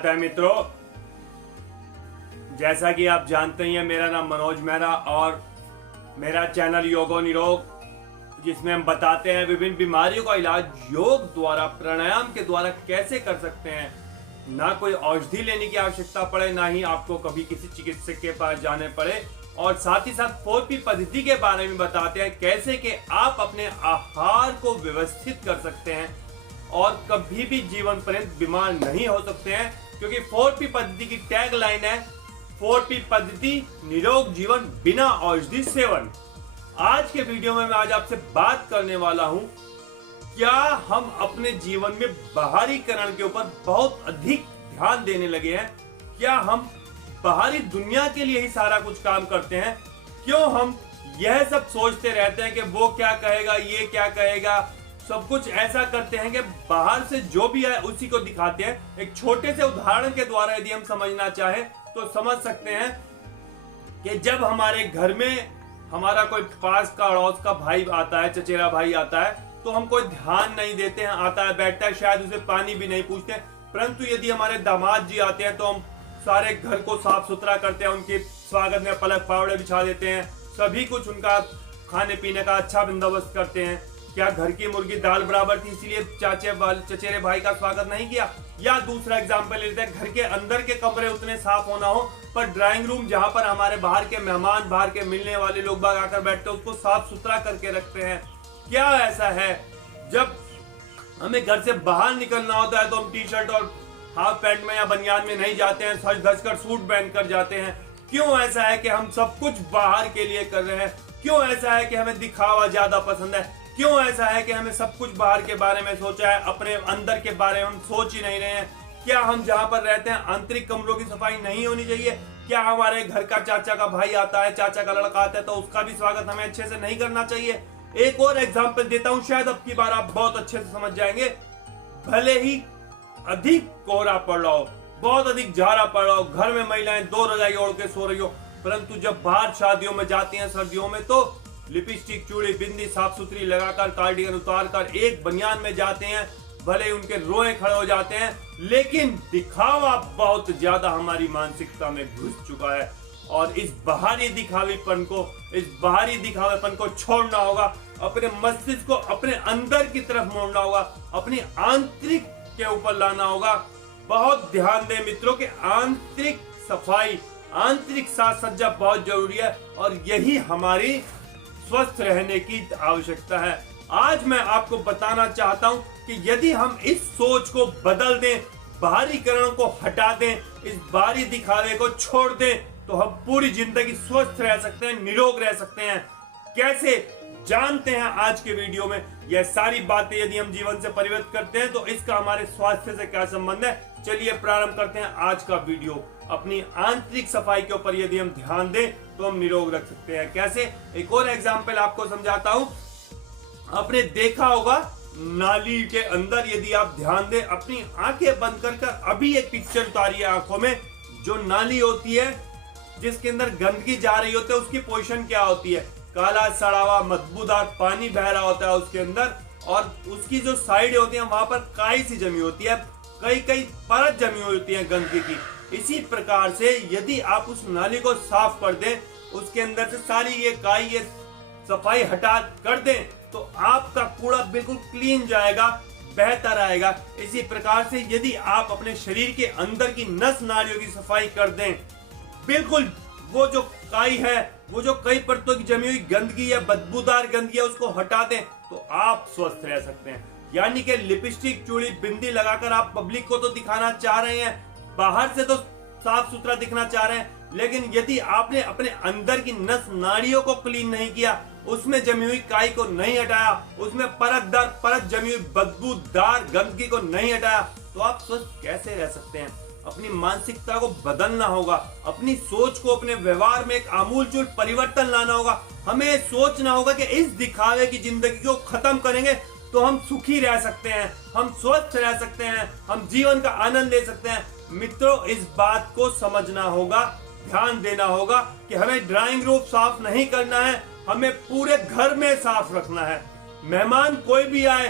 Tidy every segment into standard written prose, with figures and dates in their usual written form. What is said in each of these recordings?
जाता है मित्रों। जैसा कि आप जानते हैं मेरा नाम मनोज मेहरा और मेरा चैनल योगो निरोग, जिसमें हम बताते हैं विभिन्न बीमारियों का इलाज योग द्वारा, प्राणायाम के द्वारा कैसे कर सकते हैं। ना कोई औषधि लेने की आवश्यकता पड़े, ना ही आपको कभी किसी चिकित्सक के पास जाने पड़े। और साथ ही साथ 4P पद्धति के बारे में बताते हैं कैसे कि आप अपने आहार को व्यवस्थित कर सकते हैं और कभी भी जीवन पर्यंत बीमार नहीं हो सकते हैं, क्योंकि 4P पद्धति की टैग लाइन है 4P पद्धति निरोग जीवन बिना औषधि सेवन। आज के वीडियो में मैं आज आपसे बात करने वाला हूं, क्या हम अपने जीवन में बाहरीकरण के ऊपर बहुत अधिक ध्यान देने लगे हैं? क्या हम बाहरी दुनिया के लिए ही सारा कुछ काम करते हैं? क्यों हम यह सब सोचते रहते हैं कि वो क्या कहेगा, ये क्या कहेगा? सब कुछ ऐसा करते हैं कि बाहर से जो भी है उसी को दिखाते हैं। एक छोटे से उदाहरण के द्वारा यदि हम समझना चाहें तो समझ सकते हैं कि जब हमारे घर में हमारा कोई पास का अड़ोस का भाई आता है, चचेरा भाई आता है, तो हम कोई ध्यान नहीं देते हैं। आता है, बैठता है, शायद उसे पानी भी नहीं पूछते हैं। परंतु यदि हमारे दामाद जी आते हैं तो हम सारे घर को साफ सुथरा करते हैं, उनके स्वागत में पलक पावड़े बिछा देते हैं, सभी कुछ उनका खाने पीने का अच्छा बंदोबस्त करते हैं। क्या घर की मुर्गी दाल बराबर थी इसलिए चचेरे भाई का स्वागत नहीं किया? या दूसरा एग्जाम्पल लेते हैं, घर के अंदर के कमरे उतने साफ होना हो, पर ड्राइंग रूम जहां पर हमारे बाहर के मेहमान, बाहर के मिलने वाले लोग बाग आकर बैठते हैं, उसको साफ सुथरा करके रखते हैं। क्या ऐसा है जब हमें घर से बाहर निकलना होता है तो हम टी शर्ट और हाफ पैंट में या बनियान में नहीं जाते हैं, सज धज कर सूट पहन कर जाते हैं? क्यों ऐसा है कि हम सब कुछ बाहर के लिए कर रहे हैं? क्यों ऐसा है कि हमें दिखावा ज्यादा पसंद है? क्यों ऐसा है कि हमें सब कुछ बाहर के बारे में सोचा है, अपने अंदर के बारे में हम सोच ही नहीं रहे हैं? क्या हम जहां पर रहते हैं आंतरिक कमरों की सफाई नहीं होनी चाहिए? क्या हमारे घर का चाचा का भाई आता है, चाचा का लड़का आता है, तो उसका भी स्वागत हमें अच्छे से नहीं करना चाहिए? एक और एग्जाम्पल देता हूं, शायद अब की बार आप बहुत अच्छे से समझ जाएंगे। भले ही अधिक कोहरा पड़ रहा हो, बहुत अधिक जाड़ा पड़ रहा हो, घर में महिलाएं 2 रजाई ओढ़ के सो रही हो, परंतु जब बाहर शादियों में जाती हैं सर्दियों में तो लिपस्टिक, चूड़ी, बिंदी साफ सुथरी लगाकर, कार्डिगन उतार कर एक बनियान में जाते हैं। भले ही उनके रोए खड़े हो जाते हैं, लेकिन दिखावा बहुत ज्यादा हमारी मानसिकता में घुस चुका है। और इस बाहरी दिखावेपन को छोड़ना होगा, अपने मस्तिष्क को अपने अंदर की तरफ मोड़ना होगा, अपनी आंतरिक के ऊपर लाना होगा। बहुत ध्यान दें मित्रों कि आंतरिक सफाई, आंतरिक साज सज्जा बहुत जरूरी है और यही हमारी स्वस्थ रहने की आवश्यकता है। आज मैं आपको बताना चाहता हूं कि यदि हम इस सोच को बदल दें, बाहरीकरण को हटा दें, इस बाहरी दिखावे को छोड़ दें, तो हम पूरी जिंदगी स्वस्थ रह सकते हैं, निरोग रह सकते हैं। कैसे जानते हैं आज के वीडियो में। यह सारी बातें यदि हम जीवन से परिवर्तित करते हैं तो इसका हमारे स्वास्थ्य से क्या संबंध है? चलिए प्रारंभ करते हैं आज का वीडियो। अपनी आंतरिक सफाई के ऊपर यदि हम ध्यान दें तो हम निरोग रख सकते हैं। कैसे? एक और एग्जाम्पल आपको समझाता हूं। आपने देखा होगा नाली के अंदर यदि आप ध्यान दें, अपनी आंखें बंद कर अभी एक पिक्चर उतारिए आंखों में। जो नाली होती है जिसके अंदर गंदगी जा रही होती है, उसकी पोजीशन क्या होती है? काला सड़ा हुआ मदबूदार पानी बह रहा होता है उसके अंदर, और उसकी जो साइड होती है वहां पर काई सी जमी होती है, कई परत जमी होती है गंदगी की। इसी प्रकार से यदि आप उस नाली को साफ कर दें, उसके अंदर से सारी ये काई, ये सफाई हटा कर दें, तो आपका कूड़ा बिल्कुल क्लीन जाएगा, बेहतर आएगा। इसी प्रकार से यदि आप अपने शरीर के अंदर की नस नालियों की सफाई कर दें, बिल्कुल वो जो काई है, वो जो कई परतों की जमी हुई गंदगी है, बदबूदार गंदगी है, उसको हटा दें, तो आप स्वस्थ रह सकते हैं। यानी कि लिपस्टिक, चूड़ी, बिंदी लगाकर आप पब्लिक को तो दिखाना चाह रहे हैं, बाहर से तो साफ सुथरा दिखना चाह रहे हैं, लेकिन यदि आपने अपने अंदर की नस नाड़ियों को क्लीन नहीं किया, उसमें जमी हुई काई को नहीं हटाया, उसमें परत दर परत जमी हुई बदबूदार गंदगी को नहीं हटाया, तो आप स्वस्थ कैसे रह सकते हैं? अपनी मानसिकता को बदलना होगा, अपनी सोच को, अपने व्यवहार में एक आमूलचूल परिवर्तन लाना होगा। हमें सोचना होगा कि इस दिखावे की जिंदगी को खत्म करेंगे तो हम सुखी रह सकते हैं, हम स्वस्थ रह सकते हैं, हम जीवन का आनंद ले सकते हैं। मित्रों, इस बात को समझना होगा, ध्यान देना होगा कि हमें ड्राइंग रूम साफ नहीं करना है, हमें पूरे घर में साफ रखना है। मेहमान कोई भी आए,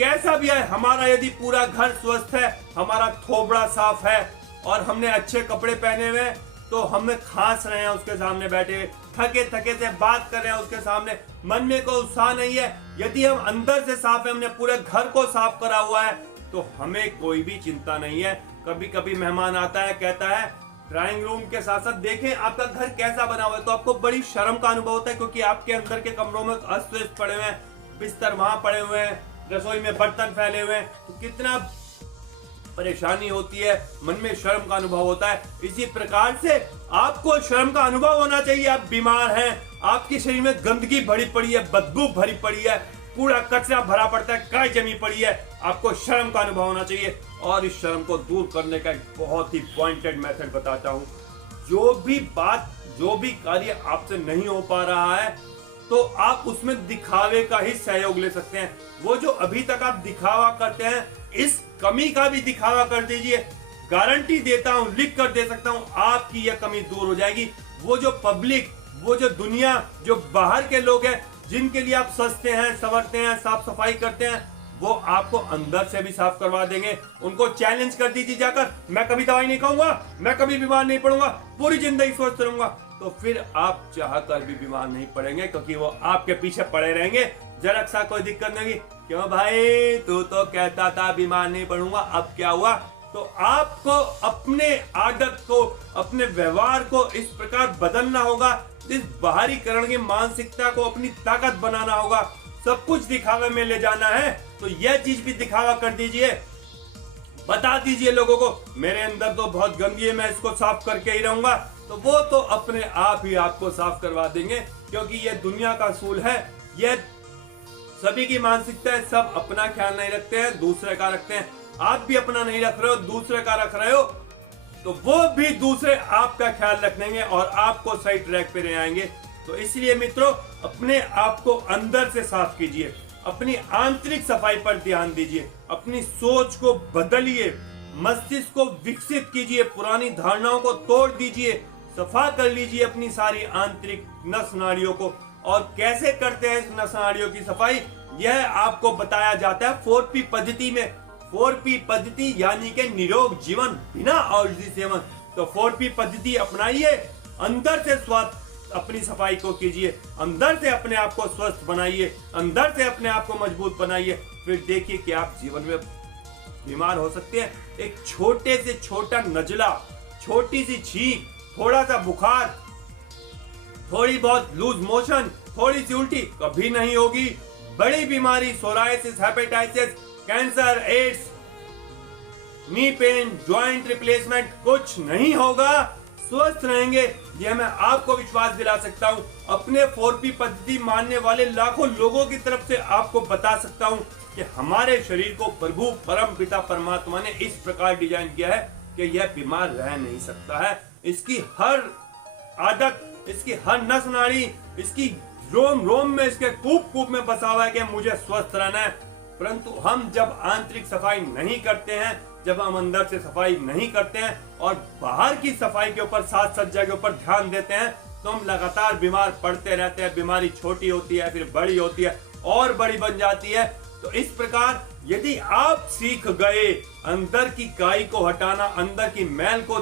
कैसा भी है, हमारा यदि पूरा घर स्वस्थ है, हमारा थोबड़ा साफ है और हमने अच्छे कपड़े पहने हुए, तो हमें खांस रहे हैं उसके सामने बैठे, थके थके से बात कर रहे हैं उसके सामने, मन में कोई उत्साह नहीं है, यदि हम अंदर से साफ है, हमने पूरे घर को साफ करा हुआ है, तो हमें कोई भी चिंता नहीं है। कभी कभी मेहमान आता है, कहता है ड्राइंग रूम के साथ साथ देखें आपका घर कैसा बना हुआ है, तो आपको बड़ी शर्म का अनुभव होता है, क्योंकि आपके अंदर के कमरों में अस्त व्यस्त पड़े हुए हैं, बिस्तर वहां पड़े हुए हैं, रसोई में बर्तन फैले हुए हैं, तो कितना परेशानी होती है, मन में शर्म का अनुभव होता है। इसी प्रकार से आपको शर्म का अनुभव होना चाहिए। आप बीमार हैं, आपके शरीर में गंदगी भरी पड़ी है, बदबू भरी पड़ी है, कूड़ा कचरा भरा पड़ता है, काय जमी पड़ी है, आपको शर्म का अनुभव होना चाहिए। और इस शर्म को दूर करने का एक बहुत ही पॉइंटेड मेथड बताता हूं। जो भी कार्य आपसे नहीं हो पा रहा है, तो आप उसमें दिखावे का ही सहयोग ले सकते हैं। वो जो अभी तक आप दिखावा करते हैं, इस कमी का भी दिखावा कर दीजिए। गारंटी देता हूं, लिख कर दे सकता हूं, आपकी यह कमी दूर हो जाएगी। वो जो पब्लिक, वो जो दुनिया, जो बाहर के लोग हैं, जिनके लिए आप सजते हैं, संवरते हैं, साफ सफाई करते हैं, वो आपको अंदर से भी साफ करवा देंगे। उनको चैलेंज कर दीजिए जाकर, मैं कभी दवाई नहीं खाऊंगा, मैं कभी बीमार नहीं पड़ूंगा, पूरी जिंदगी स्वस्थ रहूंगा। तो फिर आप चाहकर भी बीमार नहीं पड़ेंगे, क्योंकि वो आपके पीछे पड़े रहेंगे। जरा सा कोई दिक्कत नहीं, क्यों भाई तू तो कहता था बीमार नहीं पड़ूंगा, अब क्या हुआ? तो आपको अपने आदत को, अपने व्यवहार को इस प्रकार बदलना होगा, इस बाहरीकरण की मानसिकता को अपनी ताकत बनाना होगा। सब कुछ दिखावे में ले जाना है, तो यह चीज भी दिखावा कर दीजिए। बता दीजिए लोगों को, मेरे अंदर तो बहुत गंदगी है, मैं इसको साफ करके ही रहूंगा। तो वो तो अपने आप ही आपको साफ करवा देंगे, क्योंकि ये दुनिया का असूल है, ये सभी की मानसिकता है। सब अपना ख्याल नहीं रखते हैं, दूसरे का रखते हैं। आप भी अपना नहीं रख रहे हो, दूसरे का रख रहे हो, तो वो भी दूसरे आपका ख्याल रख लेंगे और आपको सही ट्रैक पे ले आएंगे। तो इसलिए मित्रों, अपने आप को अंदर से साफ कीजिए, अपनी आंतरिक सफाई पर ध्यान दीजिए, अपनी सोच को बदलिए, मस्तिष्क को विकसित कीजिए, पुरानी धारणाओं को तोड़ दीजिए, सफा कर लीजिए अपनी सारी आंतरिक नस नाड़ियों को। और कैसे करते हैं इस नस नाड़ियों की सफाई, यह आपको बताया जाता है 4P पद्धति में। 4P पद्धति यानी कि निरोग जीवन बिना औषधि सेवन। तो 4P पद्धति अपनाइए, अंदर से स्वास्थ्य अपनी सफाई को कीजिए, अंदर से अपने आप को स्वस्थ बनाइए, अंदर से अपने आप को मजबूत बनाइए। फिर देखिए कि आप जीवन में बीमार हो सकते हैं। एक छोटे से छोटा नजला, छोटी सी छींक, थोड़ा सा बुखार, थोड़ी बहुत लूज मोशन, थोड़ी सी उल्टी कभी नहीं होगी। बड़ी बीमारी, psoriasis, hepatitis, cancer, AIDS, knee pain, joint replacement कुछ नहीं होगा, स्वस्थ रहेंगे। यह मैं आपको विश्वास दिला सकता हूं। अपने 4P पद्धति मानने वाले लाखों लोगों की तरफ से आपको बता सकता हूं कि हमारे शरीर को प्रभु परम पिता परमात्मा ने इस प्रकार डिजाइन किया है कि यह बीमार रह नहीं सकता है। इसकी हर आदत, इसकी हर नस नाड़ी, इसकी रोम रोम में, इसके कूप कूप में बसा हुआ है कि मुझे स्वस्थ रहना है। परंतु हम जब आंतरिक सफाई नहीं करते हैं, जब हम अंदर से सफाई नहीं करते हैं और बाहर की सफाई के ऊपर, साज सज्जा के ऊपर ध्यान देते हैं, तो हम लगातार बीमार पड़ते रहते हैं। बीमारी छोटी होती है, फिर बड़ी होती है और बड़ी बन जाती है। तो इस प्रकार यदि आप सीख गए अंदर की काई को हटाना, अंदर की मैल को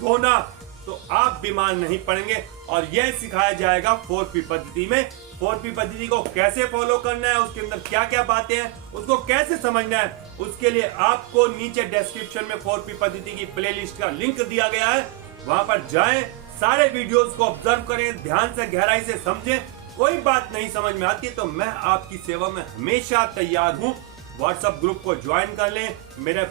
धोना, तो आप बीमार नहीं पड़ेंगे। और यह सिखाया जाएगा 4P पद्धति में। 4P पद्धति को कैसे फॉलो करना है, उसके अंदर क्या क्या बातें हैं, उसको कैसे समझना है, उसके लिए आपको नीचे डिस्क्रिप्शन में 4P पद्धति की प्लेलिस्ट का लिंक दिया गया है। वहां पर जाएं, सारे वीडियोस को ऑब्जर्व करें, ध्यान से गहराई से समझें। कोई बात नहीं समझ में आती तो मैं आपकी सेवा में हमेशा तैयार हूं। व्हाट्सएप ग्रुप को ज्वाइन कर लें, मेरे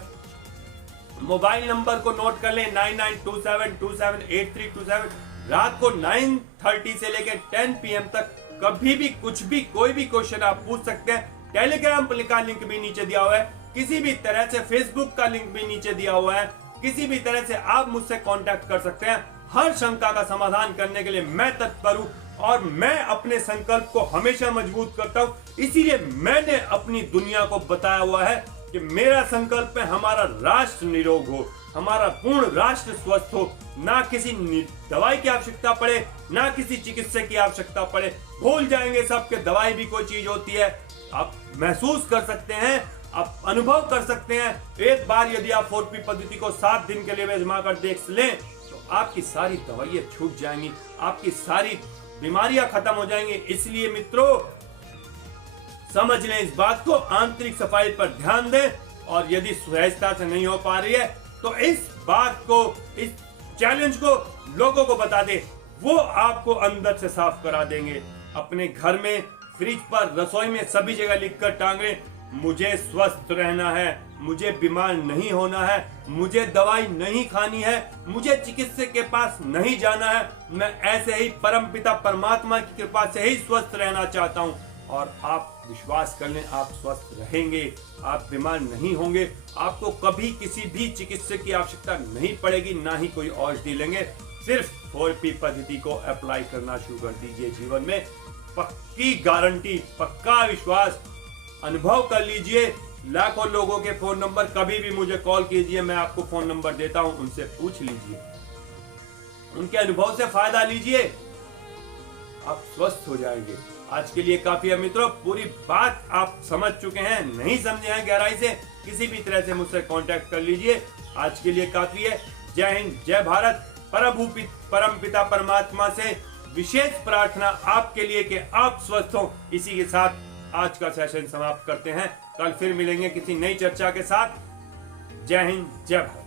मोबाइल नंबर को नोट कर लें 9927278327। रात को 9:30 से लेकर 10 PM तक कभी भी कुछ भी, कोई भी क्वेश्चन आप पूछ सकते हैं। टेलीग्राम का लिंक भी नीचे दिया हुआ है, किसी भी तरह से फेसबुक का लिंक भी नीचे दिया हुआ है। किसी भी तरह से आप मुझसे कांटेक्ट कर सकते हैं। हर शंका का समाधान करने के लिए मैं तत्पर हूं और मैं अपने संकल्प को हमेशा मजबूत करता हूं। इसीलिए मैंने अपनी दुनिया को बताया हुआ है कि मेरा संकल्प है हमारा राष्ट्र निरोग हो, हमारा पूर्ण राष्ट्र स्वस्थ हो, ना किसी दवाई की आवश्यकता पड़े, ना किसी चिकित्सक की आवश्यकता पड़े। भूल जाएंगे सब कि दवाई भी कोई चीज होती है। आप महसूस कर सकते हैं आप अनुभव कर सकते हैं। एक बार यदि आप 4P पद्धति को 7 दिन के लिए आजमा कर देख लें तो आपकी सारी दवाइयां छूट जाएंगी, आपकी सारी बीमारियां खत्म हो जाएंगी। इसलिए मित्रों समझ लें इस बात को, आंतरिक सफाई पर ध्यान दें और यदि सहजता से नहीं हो पा रही है तो इस बात को, इस चैलेंज को लोगों को बता दें, वो आपको अंदर से साफ करा देंगे। अपने घर में, फ्रिज पर, रसोई में सभी जगह लिखकर टांग लें, मुझे स्वस्थ रहना है, मुझे बीमार नहीं होना है, मुझे दवाई नहीं खानी है, मुझे चिकित्सक के पास नहीं जाना है, मैं ऐसे ही परमपिता परमात्मा की कृपा से ही स्वस्थ रहना चाहता हूं। और आप विश्वास कर लें, आप स्वस्थ रहेंगे, आप बीमार नहीं होंगे, आपको कभी किसी भी चिकित्सक की आवश्यकता नहीं पड़ेगी, ना ही कोई औषधि लेंगे। सिर्फ 4P पद्धति को अप्लाई करना शुरू कर दीजिए जीवन में, पक्की गारंटी, पक्का विश्वास, अनुभव कर लीजिए। लाखों लोगों के फोन नंबर, कभी भी मुझे कॉल कीजिए, मैं आपको फोन नंबर देता हूं, उनसे पूछ लीजिए, उनके अनुभव से फायदा लीजिए, आप स्वस्थ हो जाएंगे। आज के लिए काफी है मित्रों, पूरी बात आप समझ चुके हैं, नहीं समझे हैं गहराई से, किसी भी तरह से मुझसे कांटेक्ट कर लीजिए। आज के लिए काफी है। जय हिंद, जय भारत। परम पिता परमात्मा से विशेष प्रार्थना आपके लिए कि आप स्वस्थ हो। इसी के साथ आज का सेशन समाप्त करते हैं। कल फिर मिलेंगे किसी नई चर्चा के साथ। जय हिंद, जय भारत।